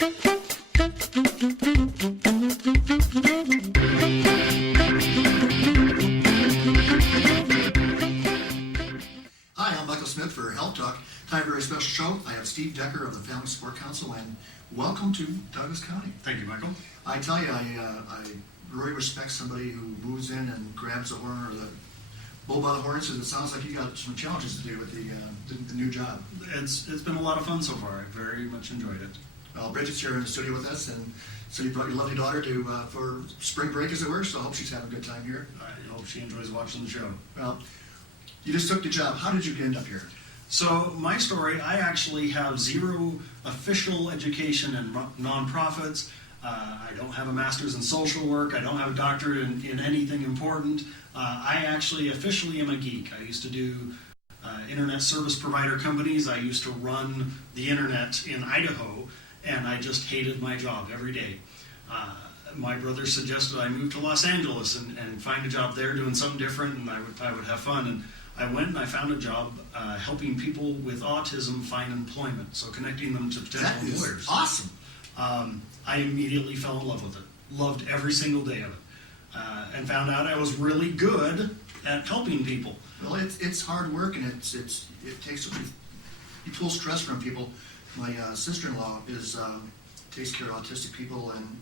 Hi, I'm Michael Smith for Health Talk. Tonight, a very special show. I have Steve Decker of the Family Support Council, and welcome to Douglas County. Thank you, Michael. I tell you, I really respect somebody who moves in and grabs the horn or the bull by the horns, because it sounds like you got some challenges to do with the new job. It's been a lot of fun so far. I very much enjoyed it. Well, Bridget's here in the studio with us, and so you brought your lovely daughter to for spring break, as it were, so I hope she's having a good time here. I hope she enjoys watching the show. Well, you just took the job. How did you end up here? So my story, I actually have zero official education in nonprofits. I don't have a master's in social work. I don't have a doctorate in anything important. I actually officially am a geek. I used to do internet service provider companies. I used to run the internet in Idaho, and I just hated my job every day. My brother suggested I move to Los Angeles and find a job there doing something different, and I would have fun. And I went and I found a job helping people with autism find employment, so connecting them to potential employers. That is awesome. I immediately fell in love with it. Loved every single day of it. And found out I was really good at helping people. Well, it's hard work, and it takes you pull stress from people. My sister-in-law takes care of autistic people, and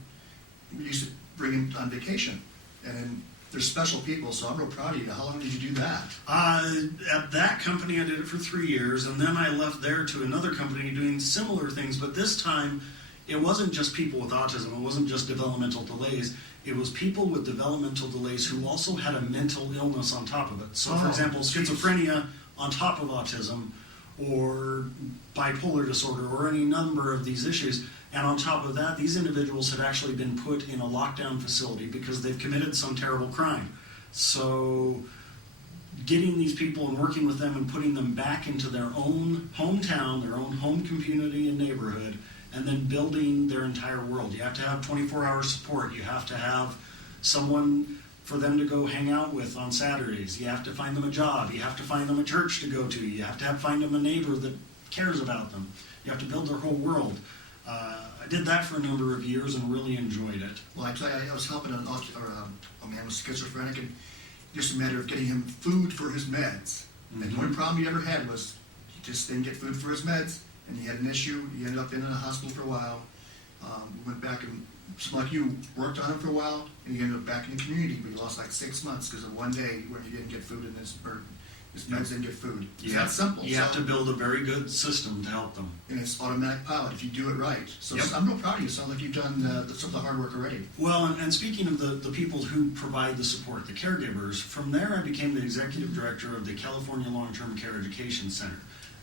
we used to bring him on vacation. And they're special people, so I'm real proud of you. How long did you do that? At that company, I did it for 3 years, and then I left there to another company doing similar things, but this time it wasn't just people with autism. It wasn't just developmental delays. It was people with developmental delays who also had a mental illness on top of it. So, for example, schizophrenia on top of autism, or bipolar disorder, or any number of these issues. And on top of that, these individuals had actually been put in a lockdown facility because they've committed some terrible crime. So getting these people and working with them and putting them back into their own hometown, their own home community and neighborhood, and then building their entire world. You have to have 24-hour support. You have to have someone for them to go hang out with on Saturdays. You have to find them a job. You have to find them a church to go to. You have to find them a neighbor that cares about them. You have to build their whole world. I did that for a number of years and really enjoyed it. Well, I tell you, I was helping a man with schizophrenic, and just a matter of getting him food for his meds. Mm-hmm. And the only problem he ever had was he just didn't get food for his meds, and he had an issue. He ended up in a hospital for a while. We went back and, like you, worked on him for a while, and he ended up back in the community, but he lost like 6 months because of one day when he didn't get food in his meds didn't get food. It's that simple. You have to build a very good system to help them. And it's automatic pilot if you do it right. So yep. I'm real proud of you. Sounds like you've done some of the hard work already. Well, and speaking of the people who provide the support, the caregivers, from there I became the executive director of the California Long-Term Care Education Center.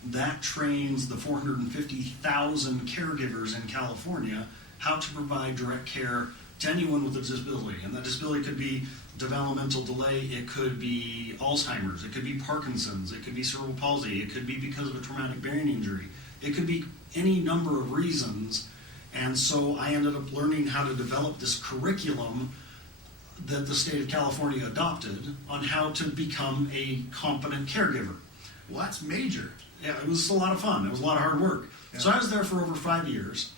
That trains the 450,000 caregivers in California how to provide direct care to anyone with a disability. And that disability could be developmental delay, it could be Alzheimer's, it could be Parkinson's, it could be cerebral palsy, it could be because of a traumatic brain injury. It could be any number of reasons. And so I ended up learning how to develop this curriculum that the state of California adopted on how to become a competent caregiver. Well, that's major. Yeah, it was a lot of fun. It was a lot of hard work. Yeah. So I was there for over 5 years,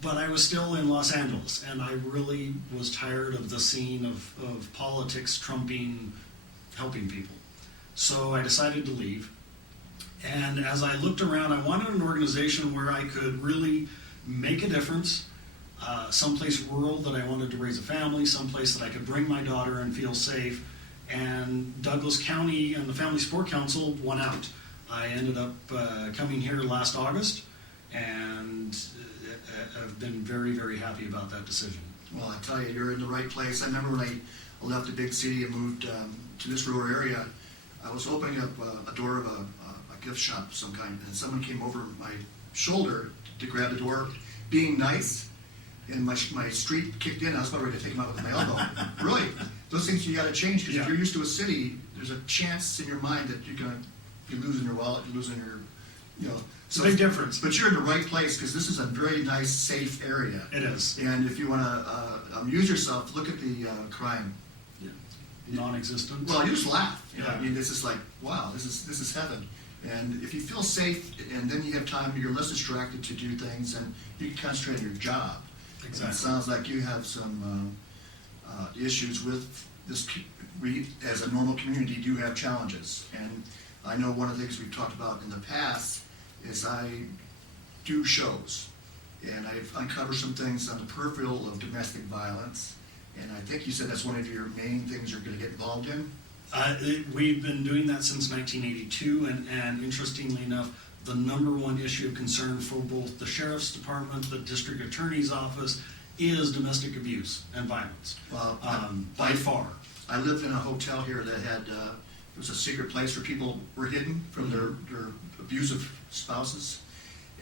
but I was still in Los Angeles, and I really was tired of the scene of politics trumping helping people. So I decided to leave. And as I looked around, I wanted an organization where I could really make a difference, someplace rural that I wanted to raise a family, someplace that I could bring my daughter and feel safe. And Douglas County and the Family Support Council won out. I ended up coming here last August, and I've been very, very happy about that decision. Well, I tell you, you're in the right place. I remember when I left a big city and moved to this rural area, I was opening up a door of a gift shop of some kind, and someone came over my shoulder to grab the door, being nice, and my street kicked in. I was about ready to take him out with my elbow. Really, those things you got to change, because if you're used to a city, there's a chance in your mind that you're going to be losing your wallet, you're losing your, It's a big difference. But you're in the right place, because this is a very nice, safe area. It is. And if you want to amuse yourself, look at the crime. Non-existent. Well, you just laugh. Yeah. I mean, this is like, wow, this is heaven. And if you feel safe, and then you have time, you're less distracted to do things, and you can concentrate on your job. Exactly. It sounds like you have some issues with this. We, as a normal community, do have challenges. And I know one of the things we've talked about in the past is I do shows. And I've uncovered some things on the peripheral of domestic violence. And I think you said that's one of your main things you're going to get involved in. We've been doing that since 1982, and interestingly enough, the number one issue of concern for both the Sheriff's Department, the District Attorney's Office, is domestic abuse and violence. Well, By far. I lived in a hotel here that had, it was a secret place where people were hidden from their abusive spouses.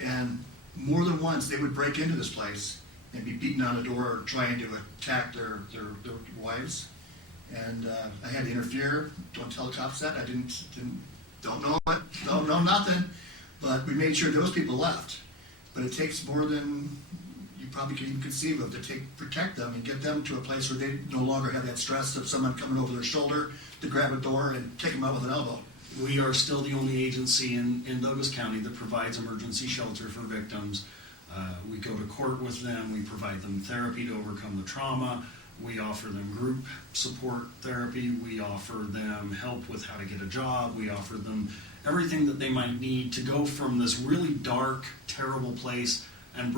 And more than once, they would break into this place and be beaten on the door or trying to attack their wives. And I had to interfere. Don't tell the cops that. I don't know it, don't know nothing. But we made sure those people left. But it takes more than you probably can even conceive of to protect them and get them to a place where they no longer have that stress of someone coming over their shoulder to grab a door and take them out with an elbow. We are still the only agency in Douglas County that provides emergency shelter for victims. We go to court with them. We provide them therapy to overcome the trauma. We offer them group support therapy. We offer them help with how to get a job. We offer them everything that they might need to go from this really dark, terrible place and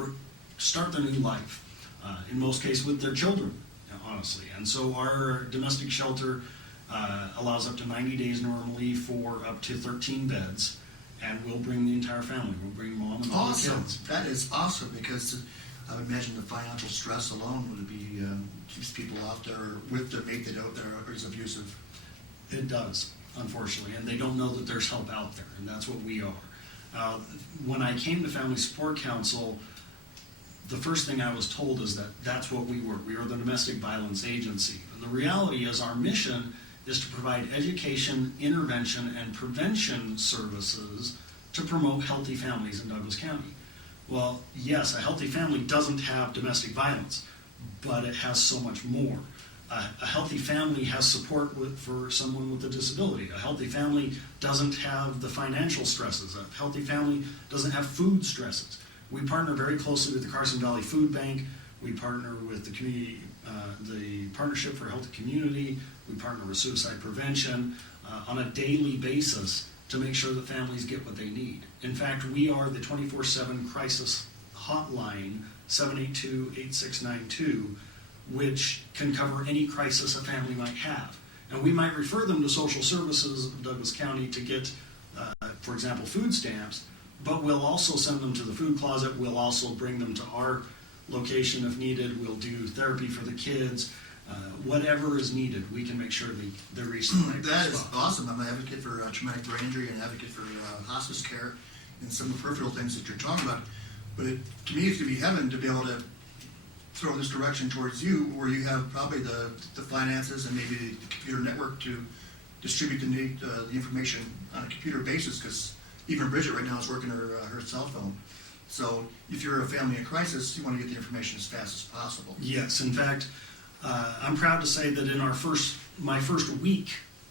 start their new life, in most cases with their children, honestly. And so our domestic shelter allows up to 90 days normally for up to 13 beds, and we'll bring the entire family. We'll bring mom and all the Awesome. kids. That is awesome, because I would imagine the financial stress alone would be keeps people out there with the mate that is abusive. It does, unfortunately, and they don't know that there's help out there, and that's what we are. When I came to Family Support Council, the first thing I was told is that that's what we were. We are the domestic violence agency. And the reality is our mission is to provide education, intervention, and prevention services to promote healthy families in Douglas County. Well, yes, a healthy family doesn't have domestic violence, but it has so much more. A healthy family has support for someone with a disability. A healthy family doesn't have the financial stresses. A healthy family doesn't have food stresses. We partner very closely with the Carson Valley Food Bank. We partner with the community, the Partnership for a Healthy Community. We partner with suicide prevention on a daily basis to make sure that families get what they need. In fact, we are the 24/7 crisis hotline, 782-8692, which can cover any crisis a family might have. And we might refer them to social services of Douglas County to get, for example, food stamps, but we'll also send them to the food closet. We'll also bring them to our location if needed. We'll do therapy for the kids. Whatever is needed, we can make sure they reach the right That is spot. awesome. I'm an advocate for traumatic brain injury and an advocate for hospice care and some of the peripheral things that you're talking about. But to me, it's going to be heaven to be able to throw this direction towards you, where you have probably the finances and maybe the computer network to distribute the information on a computer basis, because even Bridget right now is working her cell phone. So if you're a family in crisis, you want to get the information as fast as possible. Yes, in fact, I'm proud to say that in my first week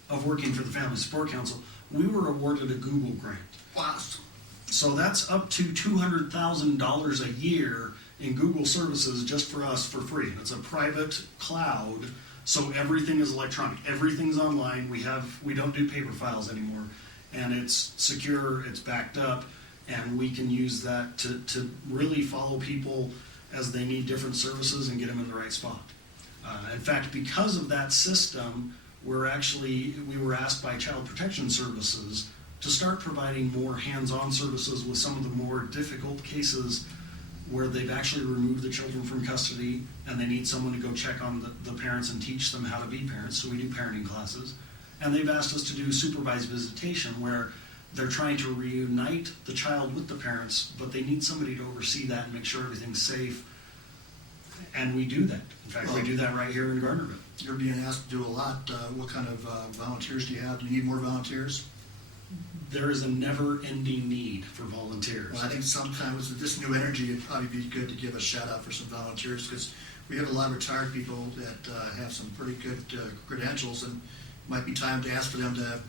of working for the Family Support Council, we were awarded a Google grant. Awesome. So that's up to $200,000 a year in Google services just for us for free. And it's a private cloud, so everything is electronic. Everything's online. We don't do paper files anymore, and it's secure. It's backed up, and we can use that to really follow people as they need different services and get them in the right spot. In fact, because of that system, we were asked by Child Protection Services to start providing more hands-on services with some of the more difficult cases where they've actually removed the children from custody and they need someone to go check on the parents and teach them how to be parents. So we do parenting classes. And they've asked us to do supervised visitation, where they're trying to reunite the child with the parents, but they need somebody to oversee that and make sure everything's safe. And we do that. In fact, we do that right here in Gardnerville. You're being asked to do a lot. What kind of volunteers do you have? Do you need more volunteers? There is a never-ending need for volunteers. Well, I think sometimes with this new energy, it'd probably be good to give a shout out for some volunteers, because we have a lot of retired people that have some pretty good credentials, and it might be time to ask for them to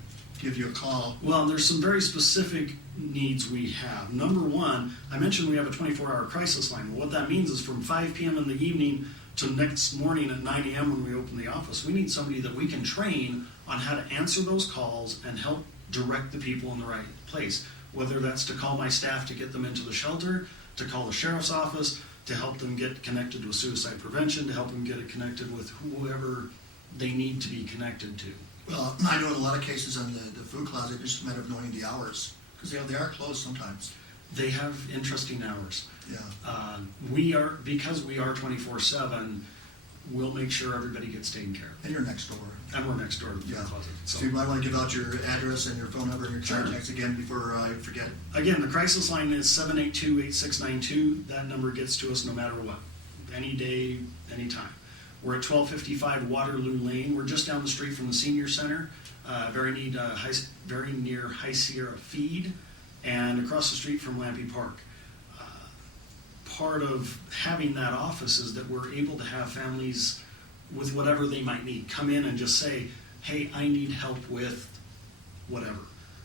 give you a call. Well, there's some very specific needs we have. Number one, I mentioned we have a 24-hour crisis line. What that means is from 5 p.m. in the evening to next morning at 9 a.m. when we open the office, we need somebody that we can train on how to answer those calls and help direct the people in the right place. Whether that's to call my staff to get them into the shelter, to call the sheriff's office, to help them get connected with suicide prevention, to help them get it connected with whoever they need to be connected to. Well, I know in a lot of cases on the food closet, it's just a matter of knowing the hours, because they are closed sometimes. They have interesting hours. Yeah. Because we are 24/7, we'll make sure everybody gets taken care of. And you're next door. And we're next door to the Yeah. food closet. So you might want to give out your address and your phone number and your Sure. contacts again before I forget. Again, the crisis line is 782-8692. That number gets to us no matter what, any day, any time. We're at 1255 Waterloo Lane. We're just down the street from the senior center, very near High Sierra Feed, and across the street from Lampe Park. Part of having that office is that we're able to have families with whatever they might need come in and just say, hey, I need help with whatever.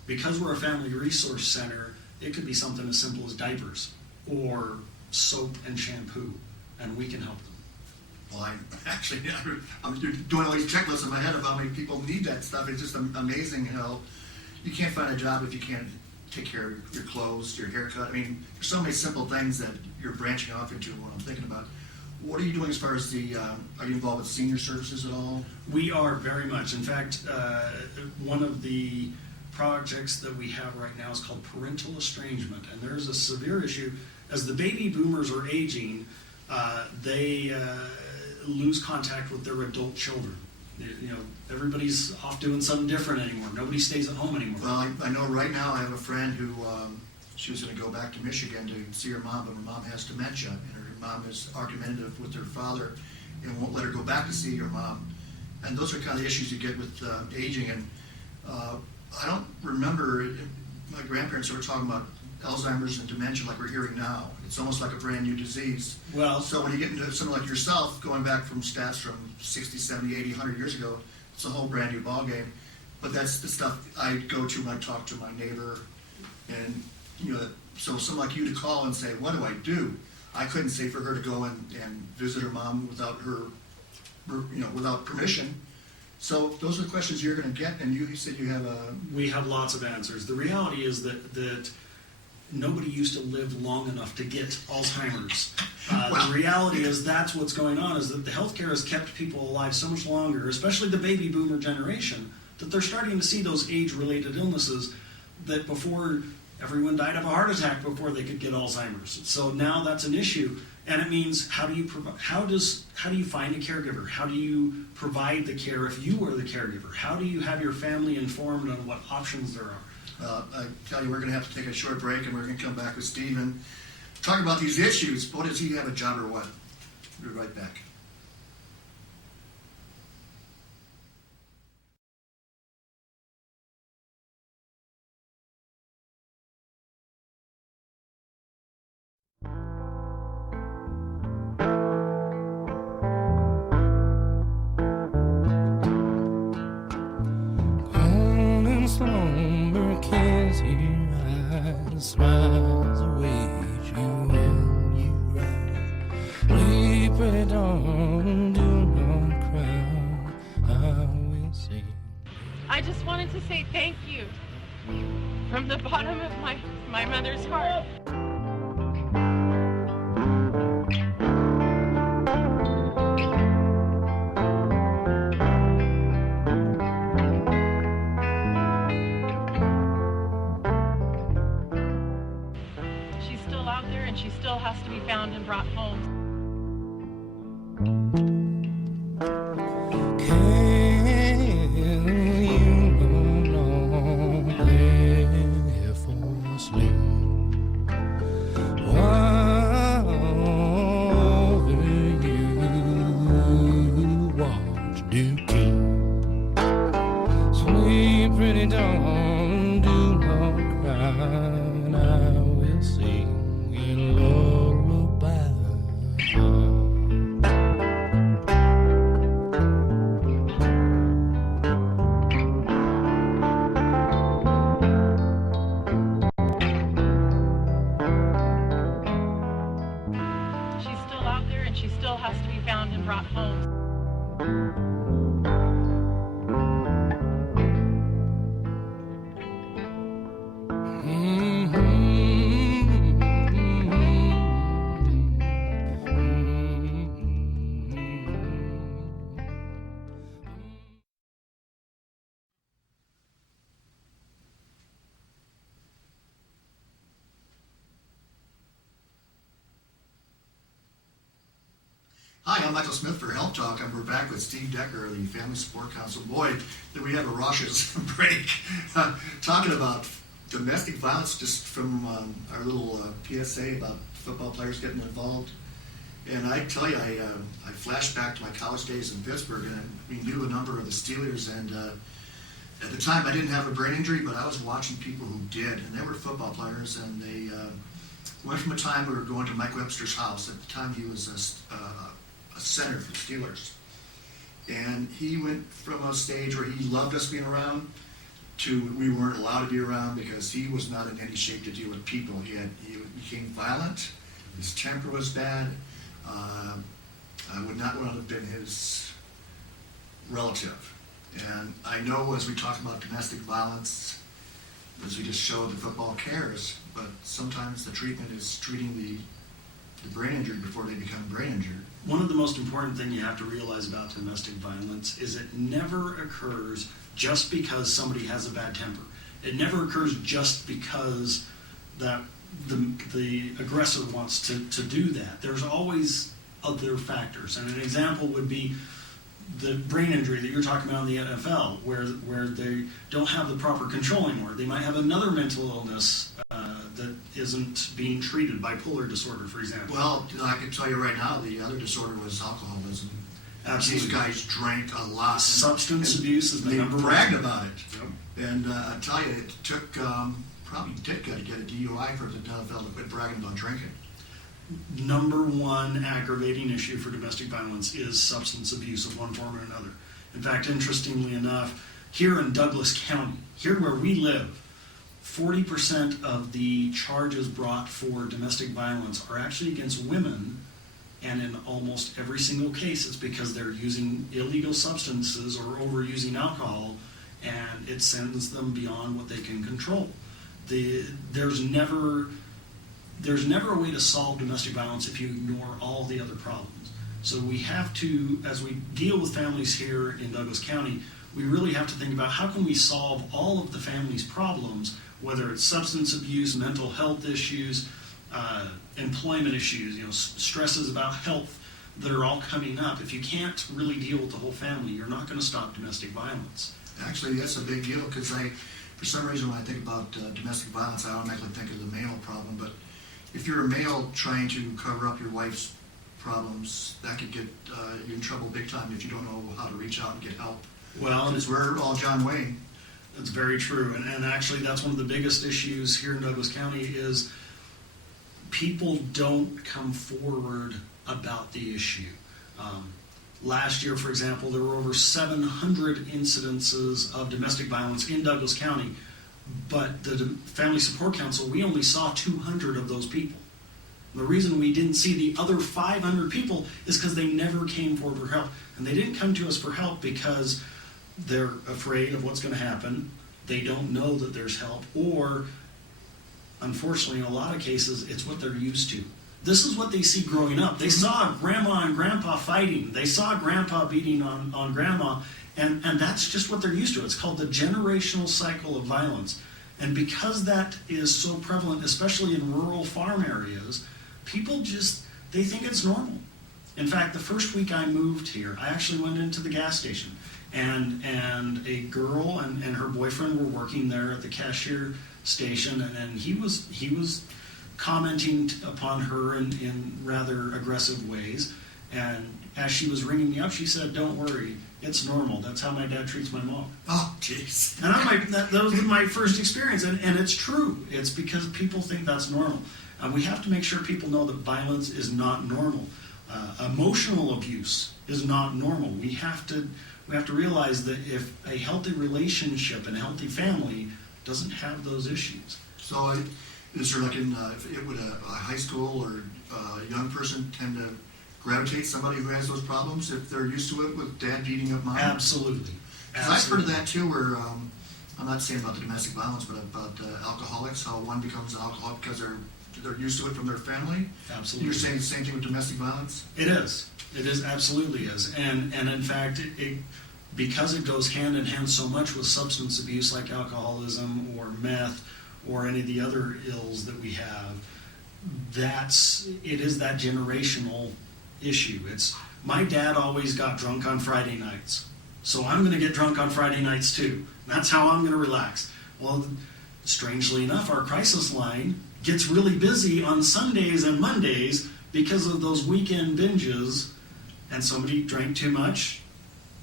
Because we're a family resource center, it could be something as simple as diapers or soap and shampoo, and we can help them. Well, I'm doing all these checklists in my head of how many people need that stuff. It's just amazing how you can't find a job if you can't take care of your clothes, your haircut. I mean, there's so many simple things that you're branching off into what I'm thinking about. What are you doing as far as are you involved with senior services at all? We are very much. In fact, one of the projects that we have right now is called parental estrangement, and there's a severe issue. As the baby boomers are aging, they lose contact with their adult children. You know, everybody's off doing something different anymore. Nobody stays at home anymore. Well, I know right now I have a friend who she was going to go back to Michigan to see her mom, but her mom has dementia, and her mom is argumentative with her father and won't let her go back to see her mom. And those are kind of the issues you get with aging. And I don't remember my grandparents were talking about Alzheimer's and dementia like we're hearing now. It's almost like a brand new disease. Well, So when you get into something like yourself, going back from stats from 60, 70, 80, 100 years ago, it's a whole brand new ballgame. But that's the stuff I go to when I talk to my neighbor. And, you know, so someone like you to call and say, what do I do? I couldn't say for her to go and visit her mom without without permission. So those are the questions you're going to get, and you said you have a... we have lots of answers. The reality is that nobody used to live long enough to get Alzheimer's. Well, the reality is that's what's going on, is that the healthcare has kept people alive so much longer, especially the baby boomer generation, that they're starting to see those age-related illnesses that before everyone died of a heart attack before they could get Alzheimer's. So now that's an issue, and it means how do you find a caregiver? How do you provide the care if you are the caregiver? How do you have your family informed on what options there are? I tell you, we're going to have to take a short break, and we're going to come back with Steve and talk about these issues. What, does he have a job or what? We'll be right back. Gone in slumber, kiss your eyes, smiles away you when you ride. Sleep it on, do not cry, I will sing. I just wanted to say thank you from the bottom of my mother's heart. She's still out there and she still has to be found and brought home. Can you no longer fall asleep? While you watch do keep. Sleep, pretty dawn, do not cry, and I will sing a lullaby Hi, I'm Michael Smith for Health Talk, and we're back with Steve Decker, the Family Support Council. Boy, did we have a raucous break talking about domestic violence, just from our little PSA about football players getting involved. And I tell you, I flashed back to my college days in Pittsburgh, and we knew a number of the Steelers, and at the time I didn't have a brain injury, but I was watching people who did, and they were football players, and they went from a time we were going to Mike Webster's house. At the time he was a center for the Steelers. And he went from a stage where he loved us being around to we weren't allowed to be around because he was not in any shape to deal with people. He became violent, his temper was bad. I would not want to have been his relative. And I know as we talk about domestic violence, as we just showed, that football cares, but sometimes the treatment is treating the brain injured before they become brain injured. One of the most important things you have to realize about domestic violence is it never occurs just because somebody has a bad temper. It never occurs just because that the aggressor wants to do that. There's always other factors. And an example would be the brain injury that you're talking about in the NFL, where they don't have the proper control anymore. They might have another mental illness that isn't being treated, bipolar disorder, for example. Well, I can tell you right now, the other disorder was alcoholism. Absolutely. These guys drank a lot. Substance abuse is the they number one. bragged about it. Yep. And I tell you, it took probably Ditka to get a DUI for the NFL to quit bragging about drinking. Number one aggravating issue for domestic violence is substance abuse of one form or another. In fact, interestingly enough, here in Douglas County, here where we live, 40% of the charges brought for domestic violence are actually against women, and in almost every single case it's because they're using illegal substances or overusing alcohol, and it sends them beyond what they can control. There's never a way to solve domestic violence if you ignore all the other problems. So we have to, as we deal with families here in Douglas County, we really have to think about how can we solve all of the family's problems, whether it's substance abuse, mental health issues, employment issues, stresses about health that are all coming up. If you can't really deal with the whole family, you're not going to stop domestic violence. Actually, that's a big deal because for some reason, when I think about domestic violence, I automatically think of the male problem. But if you're a male trying to cover up your wife's problems, that could get you in trouble big time if you don't know how to reach out and get help. Well, Because we're all John Wayne. That's very true. And actually, that's one of the biggest issues here in Douglas County is people don't come forward about the issue. Last year, for example, there were over 700 incidences of domestic violence in Douglas County, but the Family Support Council, we only saw 200 of those people. The reason we didn't see the other 500 people is because they never came forward for help. And they didn't come to us for help because they're afraid of what's going to happen. They don't know that there's help, or unfortunately, in a lot of cases, it's what they're used to. This is what they see growing up. They saw grandma and grandpa fighting. They saw grandpa beating on grandma, and that's just what they're used to. It's called the generational cycle of violence. And because that is so prevalent, especially in rural farm areas, people they think it's normal. In fact, the first week I moved here, I actually went into the gas station, and a girl and her boyfriend were working there at the cashier station, and he was commenting upon her in rather aggressive ways. And as she was ringing me up, she said, "Don't worry, it's normal. That's how my dad treats my mom." Oh, jeez. And I'm like, that was my first experience, and it's true. It's because people think that's normal. And we have to make sure people know that violence is not normal. Emotional abuse is not normal. We have to realize that if a healthy relationship and a healthy family doesn't have those issues. So is there would a high school or a young person tend to gravitate somebody who has those problems if they're used to it with dad beating up mom? Absolutely. Because I've heard of that too, where I'm not saying about the domestic violence, but about alcoholics, how one becomes an alcoholic because they're used to it from their family. Absolutely. You're saying the same thing with domestic violence? It is. It is, absolutely is. And in fact, because it goes hand in hand so much with substance abuse like alcoholism or meth or any of the other ills that we have, it is that generational issue. It's My dad always got drunk on Friday nights, so I'm going to get drunk on Friday nights too. That's how I'm going to relax. Well, strangely enough, our crisis line gets really busy on Sundays and Mondays because of those weekend binges, and somebody drank too much,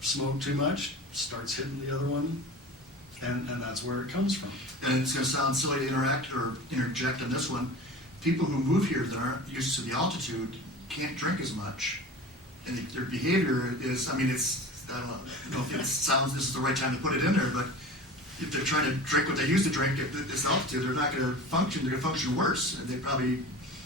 smoked too much, starts hitting the other one, and that's where it comes from. And it's going to sound silly to interact or interject on this one. People who move here that aren't used to the altitude can't drink as much, and their behavior is, I mean, it's, I don't know if it sounds, this is the right time to put it in there, but if they're trying to drink what they used to drink at this altitude, they're not going to function, they're going to function worse, and they probably...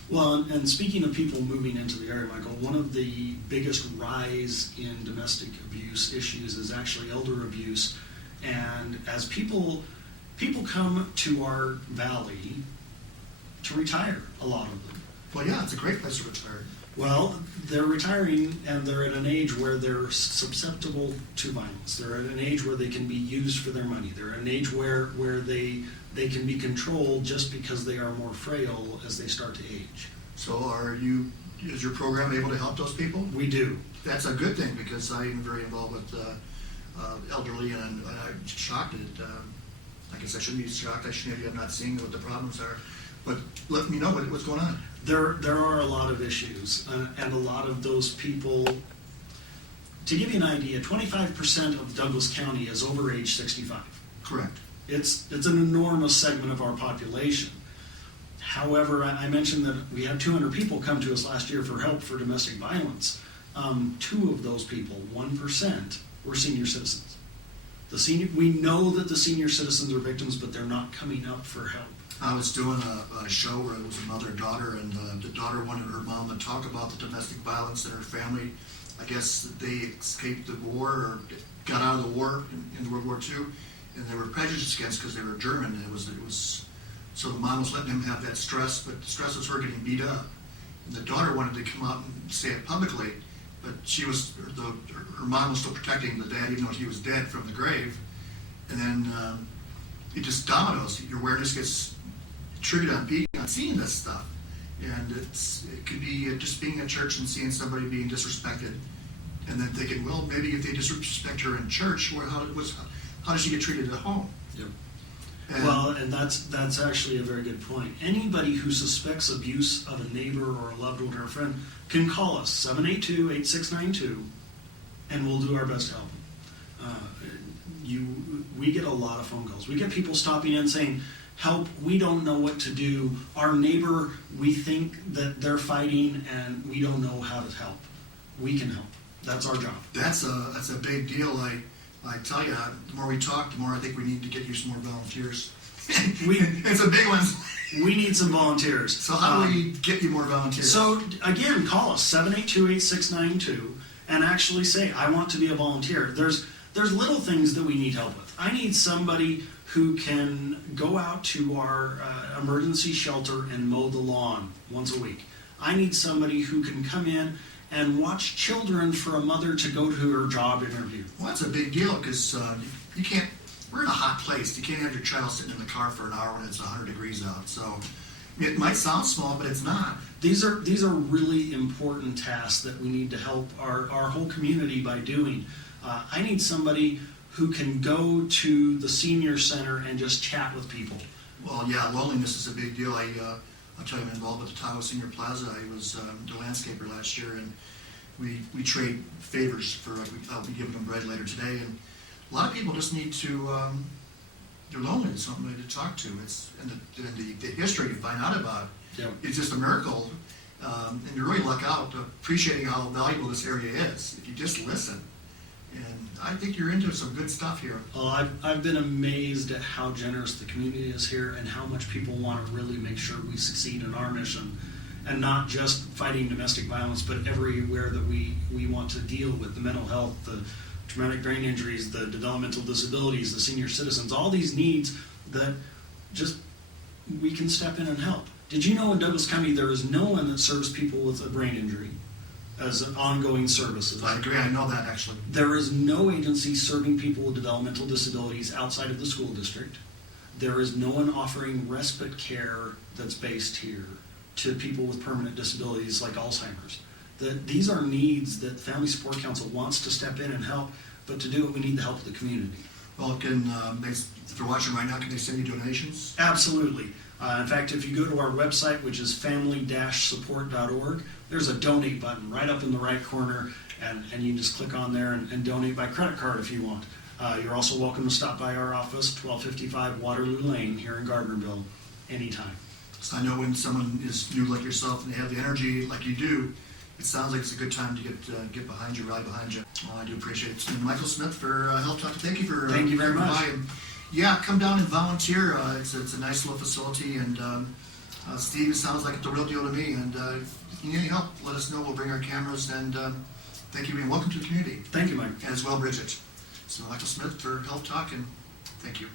Well, and speaking of people moving into the area, Michael, one of the biggest rise in domestic abuse issues is actually elder abuse. And as people come to our valley to retire, a lot of them. Well, yeah, it's a great place to retire. Well, they're retiring and they're at an age where they're susceptible to violence. They're at an age where they can be used for their money. They're at an age where they can be controlled just because they are more frail as they start to age. So is your program able to help those people? We do. That's a good thing, because I am very involved with elderly, and I'm shocked at, I guess I shouldn't be shocked, maybe I'm not seeing what the problems are, but let me know what's going on. There are a lot of issues, and a lot of those people, to give you an idea, 25% of Douglas County is over age 65. Correct. It's an enormous segment of our population. However, I mentioned that we had 200 people come to us last year for help for domestic violence. 2 of those people, 1%, were senior citizens. We know that the senior citizens are victims, but they're not coming up for help. I was doing a show where it was a mother and daughter, and the daughter wanted her mom to talk about the domestic violence in her family. I guess they escaped the war or got out of the war in World War II, and they were prejudiced against because they were German. And it was so the mom was letting him have that stress, but the stress was her getting beat up. And the daughter wanted to come out and say it publicly, but her mom was still protecting the dad, even though he was dead, from the grave. And then it just dominoes. Your awareness gets triggered on seeing this stuff, and it could be just being at church and seeing somebody being disrespected, and then thinking, well, maybe if they disrespect her in church, how does she get treated at home? Yep. And And that's actually a very good point. Anybody who suspects abuse of a neighbor or a loved one or a friend can call us, 782-8692, and we'll do our best to help them. We get a lot of phone calls. We get people stopping in saying, help, we don't know what to do. Our neighbor, we think that they're fighting and we don't know how to help. We can help. That's our job. that's a big deal. I tell you, the more we talk, the more I think we need to get you some more volunteers. It's a big one. We need some volunteers. So how do we get you more volunteers? So again, call us 782-8692 and actually say, I want to be a volunteer. There's little things that we need help with. I need somebody who can go out to our emergency shelter and mow the lawn once a week. I need somebody who can come in and watch children for a mother to go to her job interview. Well, that's a big deal, because you can't, we're in a hot place. You can't have your child sitting in the car for an hour when it's 100 degrees out. So it might sound small, but it's not. These are really important tasks that we need to help our whole community by doing. I need somebody who can go to the senior center and just chat with people. Well, yeah, loneliness is a big deal. I'll tell you, I'm involved with the Tahoe Senior Plaza. I was the landscaper last year, and we trade favors for, I'll be giving them bread later today. And a lot of people just need to, they're lonely. There's somebody to talk to. And the history you find out about Yep. it's just a miracle. And you really luck out appreciating how valuable this area is if you just listen. And I think you're into some good stuff here. Well, I've been amazed at how generous the community is here and how much people want to really make sure we succeed in our mission, and not just fighting domestic violence, but everywhere that we want to deal with the mental health, the traumatic brain injuries, the developmental disabilities, the senior citizens, all these needs that just we can step in and help. Did you know in Douglas County there is no one that serves people with a brain injury as an ongoing services? I agree, I know that actually. There is no agency serving people with developmental disabilities outside of the school district. There is no one offering respite care that's based here to people with permanent disabilities like Alzheimer's. These are needs that Family Support Council wants to step in and help, but to do it, we need the help of the community. Well, if they're watching right now, can they send you donations? Absolutely. In fact, if you go to our website, which is family-support.org, there's a donate button right up in the right corner, and you can just click on there and donate by credit card if you want. You're also welcome to stop by our office, 1255 Waterloo Lane here in Gardnerville, anytime. So I know when someone is new like yourself and they have the energy like you do, it sounds like it's a good time to get behind you, ride behind you. Well, I do appreciate it. And Michael Smith for Health Talk. Thank you for Thank you very coming much. by. And, yeah, come down and volunteer. It's a nice little facility, and Steve, it sounds like it's the real deal to me. And if you need any help, let us know. We'll bring our cameras. And thank you, and welcome to the community. Thank you, Mike. And as well, Bridget. So Michael Smith for Health Talk, and thank you.